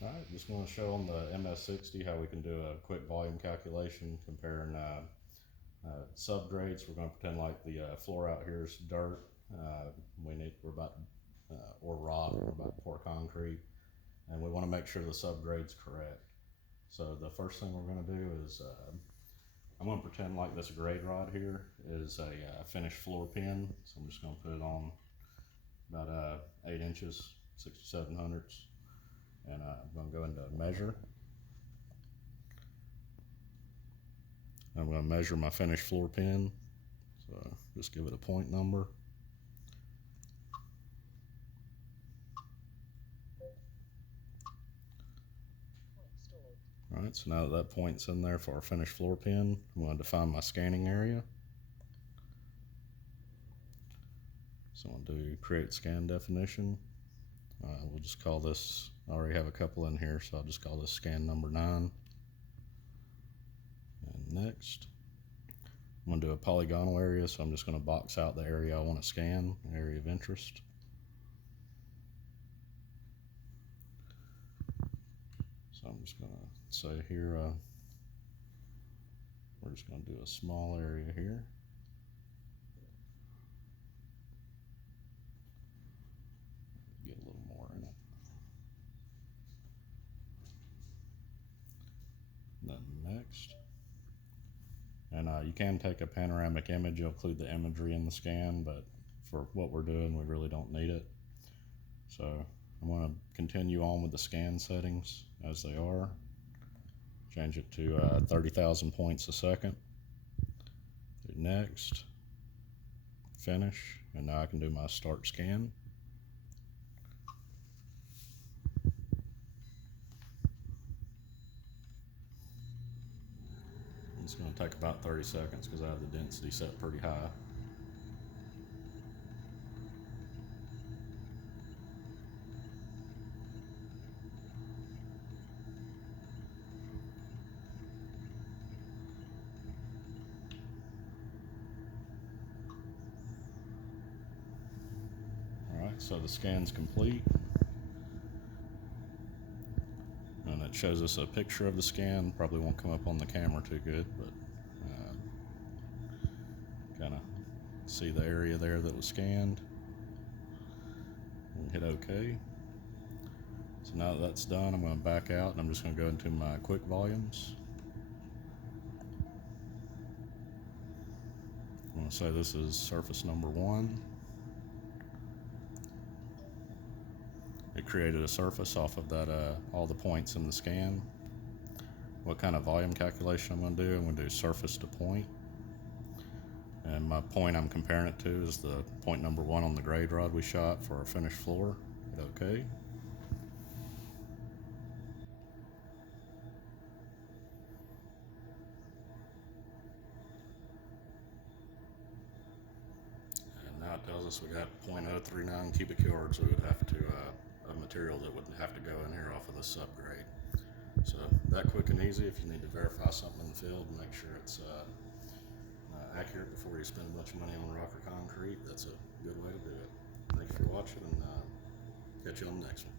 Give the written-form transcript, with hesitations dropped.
Alright, just going to show on the MS60 how we can do a quick volume calculation comparing subgrades. We're going to pretend like the floor out here is dirt. We're about or rock. We're about to pour concrete, and we want to make sure the subgrade's correct. So the first thing we're going to do is I'm going to pretend like this grade rod here is a finished floor pin. So I'm just going to put it on about 8 inches, 67/100. And I'm going to go into measure. I'm going to measure my finished floor pin. So just give it a point number. All right, so now that point's in there for our finished floor pin, I'm going to define my scanning area. So I'm going to do create scan definition. We'll just call this, I already have a couple in here, so I'll just call this scan number 9. And next, I'm going to do a polygonal area, so I'm just going to box out the area I want to scan, area of interest. So I'm just going to say here, we're just going to do a small area here. Get a little more in it. Then next. And you can take a panoramic image, you'll include the imagery in the scan, but for what we're doing, we really don't need it. So I'm going to continue on with the scan settings as they are. Change it to 30,000 points a second. Do next. Finish. And now I can do my start scan. It's going to take about 30 seconds because I have the density set pretty high. Alright, so the scan's complete. And it shows us a picture of the scan. Probably won't come up on the camera too good, but kind of see the area there that was scanned. And hit OK. So now that that's done, I'm going to back out and I'm just going to go into my quick volumes. I'm going to say this is surface number 1. It created a surface off of that, all the points in the scan. What kind of volume calculation I'm going to do? I'm going to do surface to point. And my point I'm comparing it to is the point number 1 on the grade rod we shot for our finished floor. Hit OK. And now it tells us we got 0.039 cubic yards we would have to, of material that would have to go in here off of the subgrade. So that quick and easy. If you need to verify something in the field and make sure it's accurate before you spend a bunch of money on rock or concrete, that's a good way to do it. Thank you for watching, and catch you on the next one.